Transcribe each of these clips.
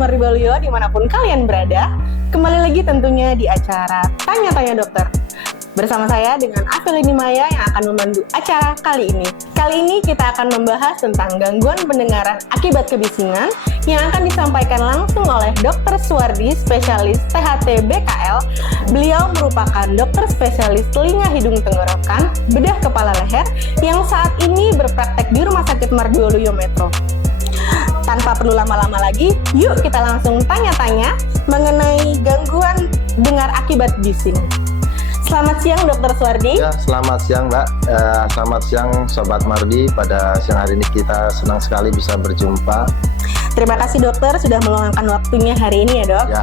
Mardibalio dimanapun kalian berada. Kembali lagi tentunya di acara Tanya-Tanya Dokter. Bersama saya dengan Avelini Maya yang akan memandu acara kali ini. Kali ini kita akan membahas tentang gangguan pendengaran akibat kebisingan yang akan disampaikan langsung oleh Dr. Suwardi, spesialis THT BKL. Beliau merupakan dokter spesialis telinga hidung tenggorokan, bedah kepala leher yang saat ini berpraktek di Rumah Sakit Mardibalio Metro. Tanpa perlu lama-lama lagi, yuk kita langsung tanya-tanya mengenai gangguan dengar akibat bising. Selamat siang Dr. Suwardi. Ya, selamat siang Mbak. Selamat siang Sobat Mardi. Pada siang hari ini kita senang sekali bisa berjumpa. Terima kasih dokter sudah meluangkan waktunya hari ini ya dok. Ya.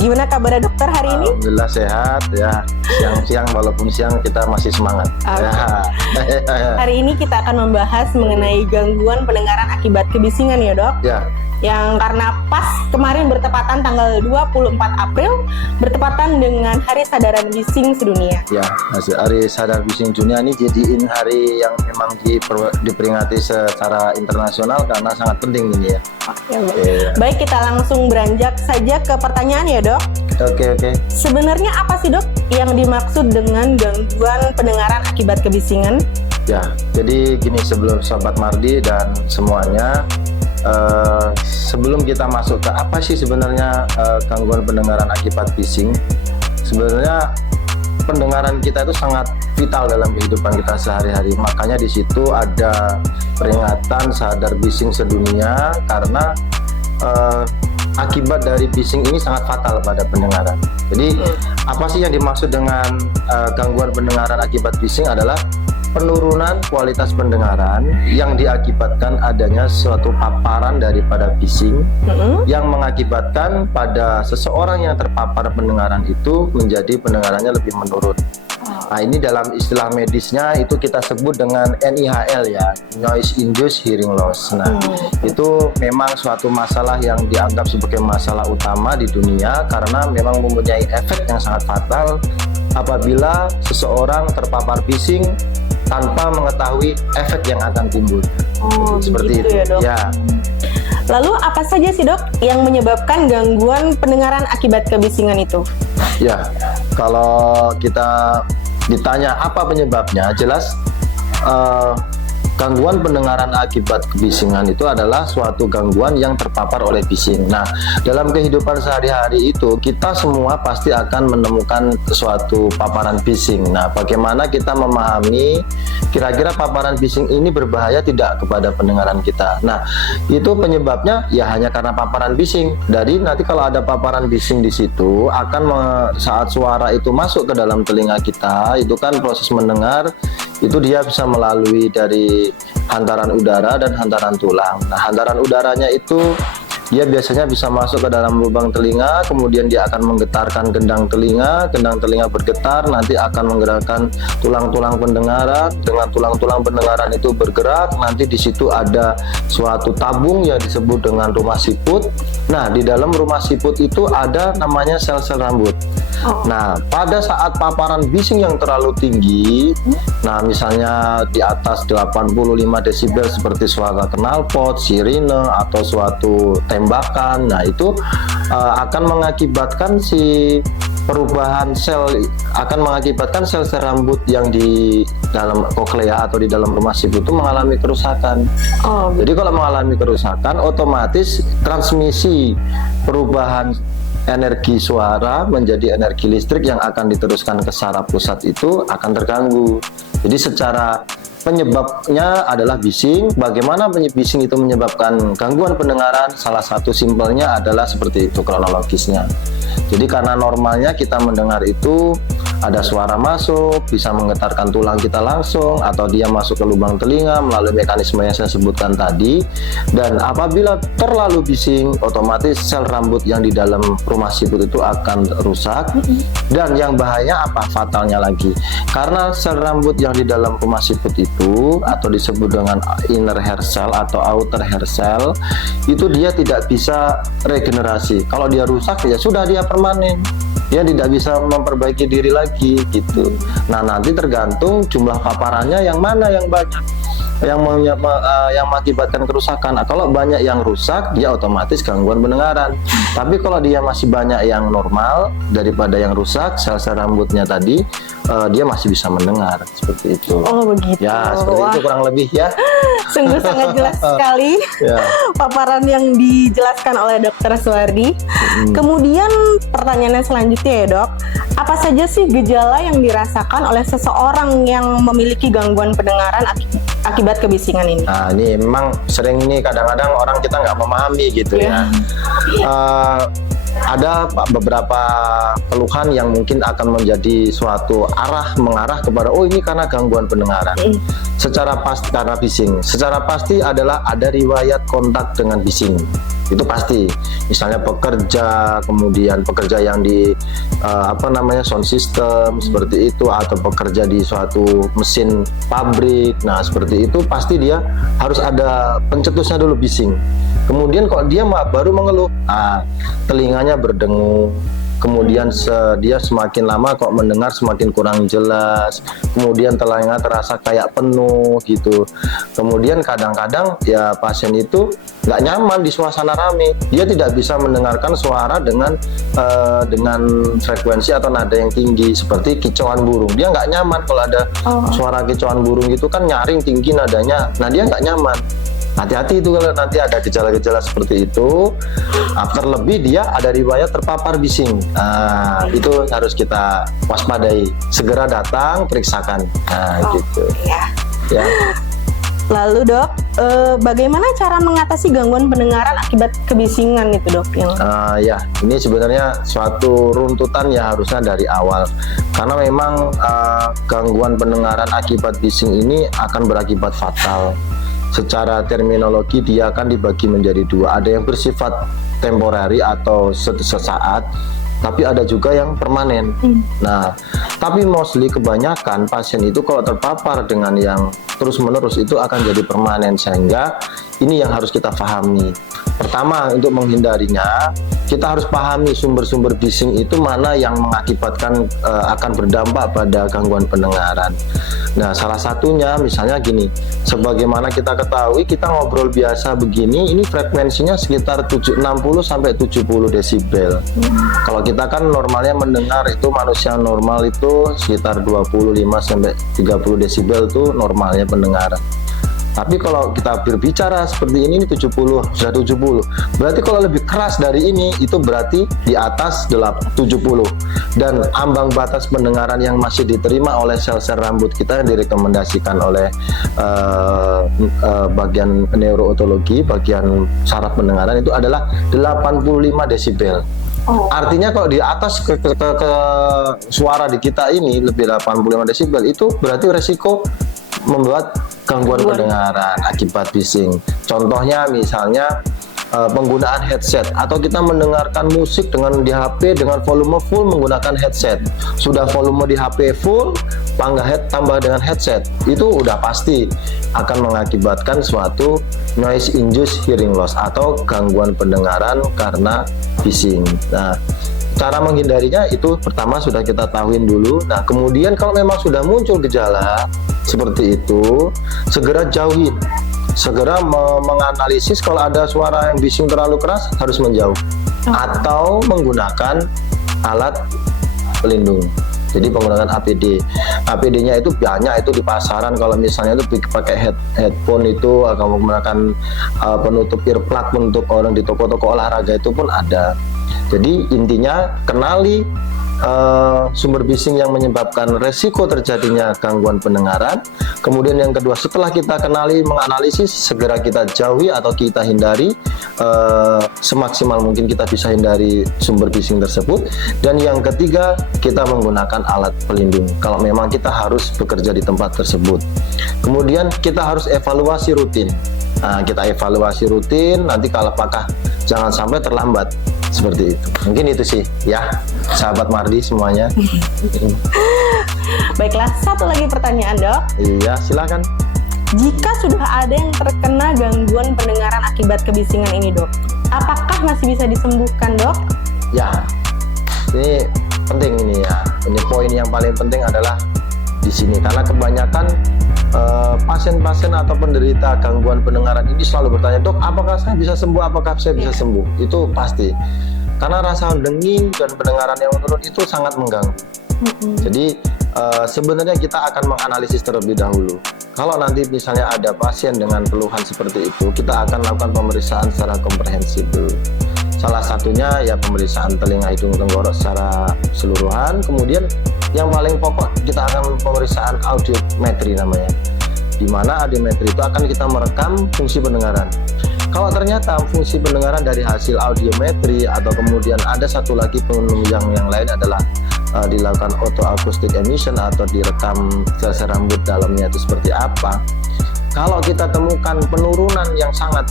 Gimana kabar dokter hari ini? Alhamdulillah sehat ya. Siang-siang walaupun siang kita masih semangat. Okay. Ya. Hari ini kita akan membahas mengenai gangguan pendengaran akibat kebisingan ya dok. Ya. Yang karena pas kemarin bertepatan tanggal 24 April bertepatan dengan Hari Sadaran Bising Sedunia. Ya, Hari Sadar Bising Dunia ini jadiin hari yang memang diperingati secara internasional karena sangat penting ini ya. Baik, kita langsung beranjak saja ke pertanyaan ya dok. Oke. Sebenarnya apa sih dok yang dimaksud dengan gangguan pendengaran akibat kebisingan? Ya, jadi gini sebelum Sobat Mardi dan semuanya, sebelum kita masuk ke apa sih sebenarnya gangguan pendengaran akibat bising, sebenarnya pendengaran kita itu sangat vital dalam kehidupan kita sehari-hari. Makanya di situ ada peringatan sadar bising sedunia karena akibat dari bising ini sangat fatal pada pendengaran. Jadi apa sih yang dimaksud dengan gangguan pendengaran akibat bising adalah penurunan kualitas pendengaran yang diakibatkan adanya suatu paparan daripada bising yang mengakibatkan pada seseorang yang terpapar pendengaran itu menjadi pendengarannya lebih menurun. Nah, ini dalam istilah medisnya itu kita sebut dengan NIHL ya, Noise Induced Hearing Loss. Nah, itu memang suatu masalah yang dianggap sebagai masalah utama di dunia karena memang mempunyai efek yang sangat fatal apabila seseorang terpapar bising tanpa mengetahui efek yang akan timbul. Seperti itu ya dok. Ya. Lalu apa saja sih dok yang menyebabkan gangguan pendengaran akibat kebisingan itu? Ya, kalau kita ditanya apa penyebabnya, jelas gangguan pendengaran akibat kebisingan itu adalah suatu gangguan yang terpapar oleh bising. Nah, dalam kehidupan sehari-hari itu kita semua pasti akan menemukan suatu paparan bising. Nah, bagaimana kita memahami kira-kira paparan bising ini berbahaya tidak kepada pendengaran kita. Nah, itu penyebabnya ya hanya karena paparan bising. Jadi nanti kalau ada paparan bising di situ akan saat suara itu masuk ke dalam telinga kita, itu kan proses mendengar itu dia bisa melalui dari hantaran udara dan hantaran tulang. Nah, hantaran udaranya itu dia biasanya bisa masuk ke dalam lubang telinga, kemudian dia akan menggetarkan gendang telinga bergetar, nanti akan menggerakkan tulang-tulang pendengaran. Dengan tulang-tulang pendengaran itu bergerak, nanti di situ ada suatu tabung yang disebut dengan rumah siput. Nah, di dalam rumah siput itu ada namanya sel-sel rambut. Nah, pada saat paparan bising yang terlalu tinggi, nah misalnya di atas 85 desibel seperti suara knalpot, sirine, atau suatu tembakan, nah itu akan mengakibatkan perubahan sel, akan mengakibatkan sel-sel rambut yang di dalam koklea atau di dalam rumah siput itu mengalami kerusakan. Jadi kalau mengalami kerusakan, otomatis transmisi perubahan energi suara menjadi energi listrik yang akan diteruskan ke saraf pusat itu akan terganggu. Jadi secara penyebabnya adalah bising. Bagaimana bising itu menyebabkan gangguan pendengaran? Salah satu simpelnya adalah seperti itu kronologisnya. Jadi karena normalnya kita mendengar itu ada suara masuk, bisa menggetarkan tulang kita langsung, atau dia masuk ke lubang telinga melalui mekanisme yang saya sebutkan tadi. Dan apabila terlalu bising, otomatis sel rambut yang di dalam rumah siput itu akan rusak. Dan yang bahaya apa? Fatalnya lagi, karena sel rambut yang di dalam rumah siput itu atau disebut dengan inner hair cell atau outer hair cell itu dia tidak bisa regenerasi. Kalau dia rusak ya sudah, dia permanen, dia tidak bisa memperbaiki diri lagi gitu. Nah, nanti tergantung jumlah paparannya yang mana yang banyak. yang mengakibatkan kerusakan. Nah, kalau banyak yang rusak, dia otomatis gangguan pendengaran. Tapi kalau dia masih banyak yang normal daripada yang rusak, sel-sel rambutnya tadi, dia masih bisa mendengar seperti itu. Oh begitu. Ya, seperti itu kurang lebih ya. Sungguh sangat jelas sekali Ya. paparan yang dijelaskan oleh Dokter Suwardi. Kemudian pertanyaannya selanjutnya ya dok, apa saja sih gejala yang dirasakan oleh seseorang yang memiliki gangguan pendengaran akibat kebisingan ini? Nah, ini memang sering nih kadang-kadang orang kita nggak memahami gitu ya. Ada beberapa keluhan yang mungkin akan menjadi suatu mengarah kepada ini karena gangguan pendengaran. Secara pasti karena bising. Secara pasti adalah ada riwayat kontak dengan bising. Itu pasti. Misalnya pekerja, kemudian pekerja yang di sound system seperti itu, atau pekerja di suatu mesin pabrik. Nah, seperti itu pasti dia harus ada pencetusnya dulu bising. Kemudian kalau dia baru mengeluh, telinganya berdengung, kemudian dia semakin lama kok mendengar semakin kurang jelas, kemudian telinga terasa kayak penuh gitu. Kemudian kadang-kadang ya pasien itu nggak nyaman di suasana rame, dia tidak bisa mendengarkan suara dengan frekuensi atau nada yang tinggi seperti kicauan burung. Dia nggak nyaman kalau ada suara kicauan burung itu kan nyaring tinggi nadanya, nah dia nggak nyaman. Hati-hati itu kalau nanti ada gejala-gejala seperti itu, terlebih dia ada riwayat terpapar bising. Nah, itu harus kita waspadai. Segera datang, periksakan. Nah, gitu. Ya. Lalu dok, bagaimana cara mengatasi gangguan pendengaran akibat kebisingan itu dok? Ya, ini sebenarnya suatu runtutan ya harusnya dari awal. Karena memang gangguan pendengaran akibat bising ini akan berakibat fatal. Secara terminologi dia akan dibagi menjadi dua. Ada yang bersifat temporary atau sesaat, tapi ada juga yang permanen. Nah, tapi mostly kebanyakan pasien itu kalau terpapar dengan yang terus-menerus itu akan jadi permanen, sehingga ini yang harus kita pahami. Pertama, untuk menghindarinya, kita harus pahami sumber-sumber bising itu mana yang mengakibatkan akan berdampak pada gangguan pendengaran. Nah, salah satunya misalnya gini, sebagaimana kita ketahui kita ngobrol biasa begini, ini frekuensinya sekitar 60 sampai 70 desibel. Kalau kita kan normalnya mendengar itu manusia normal itu sekitar 25 sampai 30 desibel itu normalnya pendengaran. Tapi kalau kita berbicara seperti ini 70, sudah 70. Berarti kalau lebih keras dari ini itu berarti di atas 70. Dan ambang batas pendengaran yang masih diterima oleh sel-sel rambut kita yang direkomendasikan oleh bagian neurootologi, bagian saraf pendengaran itu adalah 85 desibel. Artinya kalau di atas ke suara di kita ini lebih 85 desibel itu berarti resiko membuat gangguan pendengaran akibat bising. Contohnya misalnya penggunaan headset, atau kita mendengarkan musik dengan di HP dengan volume full menggunakan headset. Sudah volume di HP full, tambah dengan headset, itu udah pasti akan mengakibatkan suatu noise induced hearing loss atau gangguan pendengaran karena bising. Nah, cara menghindarinya itu pertama sudah kita tahuin dulu. Nah, kemudian kalau memang sudah muncul gejala seperti itu, segera jauhin. Segera menganalisis kalau ada suara yang bising terlalu keras harus menjauh. Atau menggunakan alat pelindung. Jadi penggunaan APD. APD-nya itu banyak itu di pasaran, kalau misalnya itu pakai headphone itu akan menggunakan penutup earplug untuk orang di toko-toko olahraga itu pun ada. Jadi intinya kenali sumber bising yang menyebabkan resiko terjadinya gangguan pendengaran. Kemudian yang kedua, setelah kita kenali, menganalisis, segera kita jauhi atau kita hindari, semaksimal mungkin kita bisa hindari sumber bising tersebut. Dan yang ketiga, kita menggunakan alat pelindung kalau memang kita harus bekerja di tempat tersebut. Kemudian kita harus evaluasi rutin. Nah, kita evaluasi rutin, nanti kalau apakah jangan sampai terlambat. Seperti itu. Mungkin itu sih ya, sahabat Mardi semuanya. Baiklah, satu lagi pertanyaan dok. Iya, silakan. Jika sudah ada yang terkena gangguan pendengaran akibat kebisingan ini dok, apakah masih bisa disembuhkan dok? Ya, ini penting ini ya. Ini poin yang paling penting adalah di sini, karena kebanyakan pasien-pasien atau penderita gangguan pendengaran ini selalu bertanya, dok, apakah saya bisa sembuh? Apakah saya bisa sembuh? Itu pasti. Karena rasa denging dan pendengaran yang menurun itu sangat mengganggu. Jadi sebenarnya kita akan menganalisis terlebih dahulu. Kalau nanti misalnya ada pasien dengan keluhan seperti itu, kita akan lakukan pemeriksaan secara komprehensif dulu. Salah satunya ya pemeriksaan telinga, hidung, tenggorok secara keseluruhan. Kemudian yang paling pokok kita akan pemeriksaan audiometri namanya, di mana audiometri itu akan kita merekam fungsi pendengaran. Kalau ternyata fungsi pendengaran dari hasil audiometri atau kemudian ada satu lagi penunjang yang lain adalah dilakukan otoakustik emission atau direkam sel-sel rambut dalamnya itu seperti apa. Kalau kita temukan penurunan yang sangat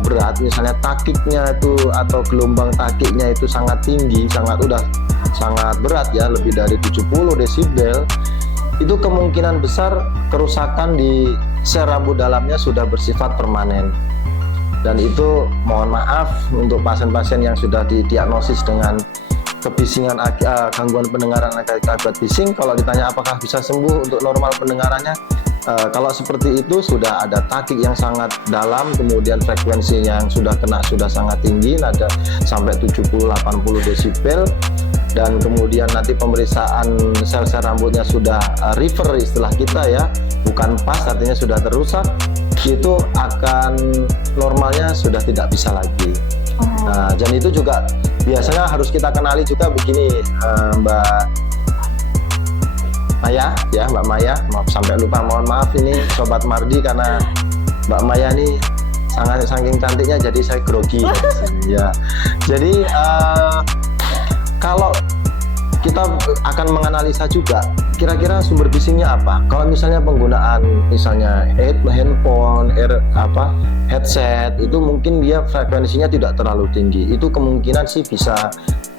berat, misalnya takiknya itu atau gelombang takiknya itu sangat tinggi, sangat berat ya, lebih dari 70 desibel, itu kemungkinan besar kerusakan di sel rambut dalamnya sudah bersifat permanen. Dan itu mohon maaf untuk pasien-pasien yang sudah didiagnosis dengan kebisingan gangguan pendengaran akibat bising, kalau ditanya apakah bisa sembuh untuk normal pendengarannya, kalau seperti itu sudah ada takik yang sangat dalam, kemudian frekuensi yang sudah sangat tinggi, ada sampai 70-80 desibel, dan kemudian nanti pemeriksaan sel-sel rambutnya sudah river istilah kita ya, bukan pas, artinya sudah terusak, itu akan normalnya sudah tidak bisa lagi. Nah, dan itu juga biasanya harus kita kenali juga begini, Mbak Maya ya, Mbak Maya, maaf sampai lupa, mohon maaf ini Sobat Mardi, karena Mbak Maya ini saking cantiknya jadi saya grogi ya. Jadi kalau kita akan menganalisa juga kira-kira sumber bisingnya apa. Kalau misalnya penggunaan misalnya handphone, headset, itu mungkin dia frekuensinya tidak terlalu tinggi. Itu kemungkinan sih bisa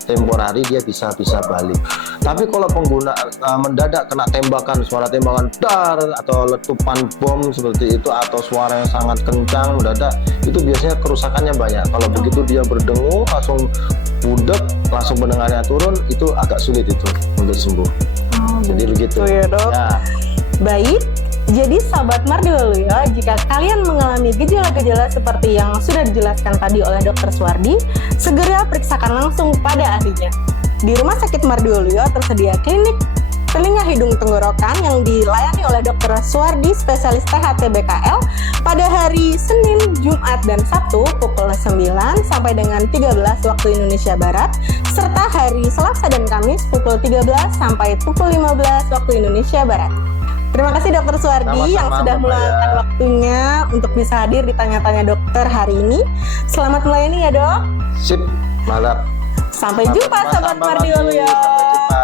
temporari, dia bisa balik. Tapi kalau penggunaan mendadak kena tembakan, suara tembakan dar atau letupan bom seperti itu, atau suara yang sangat kencang mendadak, itu biasanya kerusakannya banyak. Kalau begitu dia berdengung langsung budek, langsung pendengarnya turun, itu agak sulit itu untuk sembuh. Jadi begitu ya, Dok. Ya. Baik, jadi sahabat Mardi Waluyo, jika kalian mengalami gejala-gejala seperti yang sudah dijelaskan tadi oleh Dr. Suwardi, segera periksakan langsung pada ahlinya. Di Rumah Sakit Mardi Waluyo tersedia klinik telinga, hidung, tenggorokan yang dilayani oleh Dr. Suwardi, spesialis THT BKL, pada hari Senin, Jumat, dan Sabtu pukul 9 sampai dengan 13 waktu Indonesia Barat, serta hari Selasa dan Kamis pukul 13 sampai pukul 15 waktu Indonesia Barat. Terima kasih Dr. Suwardi yang sudah meluangkan waktunya untuk bisa hadir di Tanya-Tanya Dokter hari ini. Selamat melayani ya, Dok. Sip, mantap. Sampai jumpa sahabat Mardi Waluyo. Sampai jumpa.